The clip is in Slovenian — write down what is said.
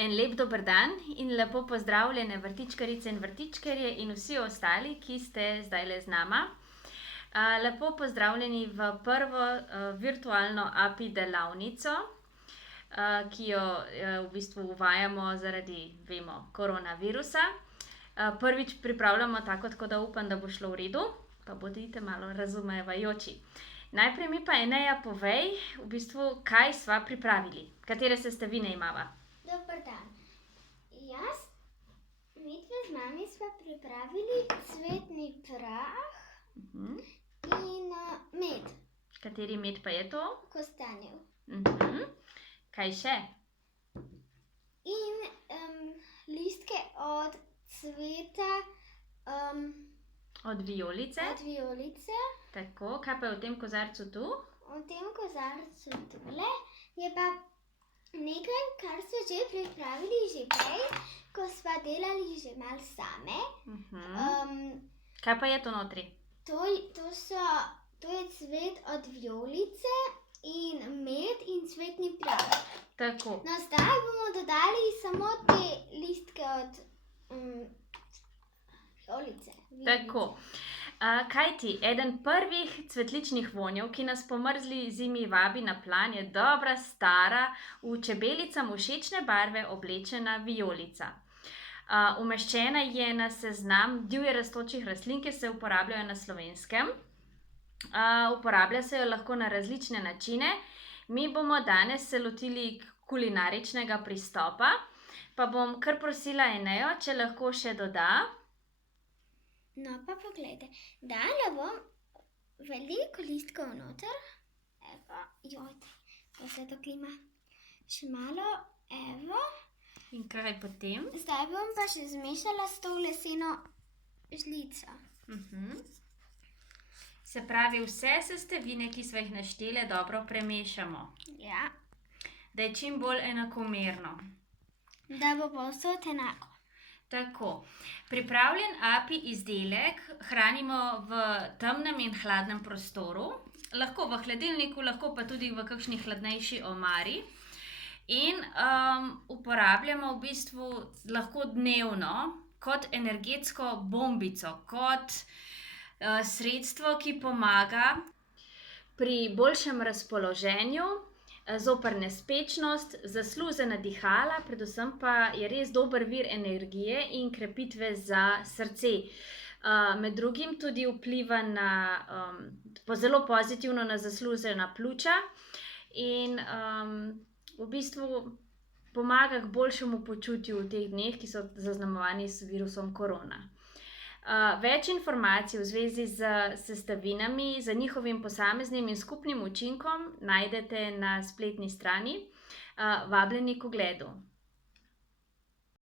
En lep dober dan in lepo pozdravljene vrtičkarice in vrtičkarje in vsi ostali, ki ste zdajle z nama. Lepo pozdravljeni v prvo virtualno API delavnico, ki jo v bistvu uvajamo zaradi, vemo, koronavirusa. Prvič pripravljamo tako da upam, da bo šlo v redu, pa bodite malo razumevajoči. Najprej mi pa Eneja povej, v bistvu, kaj sva pripravili, katere sestavine imava. Dober dan. Midve z mami sva pripravili cvetni prah in med. Kateri med pa je to? Kostanjev. Kaj še? In listke od cveta Od vijolice. Tako, kaj pa je v tem kozarcu tu? V tem kozarcu tule je pa nekaj, kar so že pripravili že prej, ko sva delali že malo same. Kaj pa je to notri? To je cvet od vijolice in med in cvetni prah. Tako. No, zdaj bomo dodali samo te listke od vijolice. Tako. Kaj ti, eden prvih cvetličnih vonjev, ki nas po mrzli zimi vabi na plan, je dobra, stara, v čebelicam všečne barve oblečena vijolica. Umeščena je na seznam divje rastočih rastlin, ki se uporabljajo na Slovenskem. Uporablja se jo lahko na različne načine. Mi bomo danes se lotili kulinaričnega pristopa, pa bom kar prosila Enejo, če lahko še doda. No, pa poglejte, dala bom veliko listkov noter. Evo, pa se to klima. Še malo, evo. In kaj potem? Zdaj bom pa še zmešala s to leseno žlico. Se pravi, vse sestavine, ki sva jih naštele, dobro premešamo. Ja. Da je čim bolj enakomerno. Da bo povsod enako. Tako, pripravljen API izdelek hranimo v temnem in hladnem prostoru, lahko v hladilniku, lahko pa tudi v kakšni hladnejši omari. In uporabljamo v bistvu lahko dnevno kot energetsko bombico, kot sredstvo, ki pomaga pri boljšem razpoloženju, zoper nespečnost, zasluzena dihala, predvsem pa je res dober vir energije in krepitve za srce. Med drugim tudi vpliva zelo pozitivno na zasluzena pljuča in v bistvu pomaga k boljšemu počutju v teh dneh, ki so zaznamovani s virusom korona. Več informacij v zvezi z sestavinami, z njihovim posameznim in skupnim učinkom najdete na spletni strani. Vabljeni k ogledu.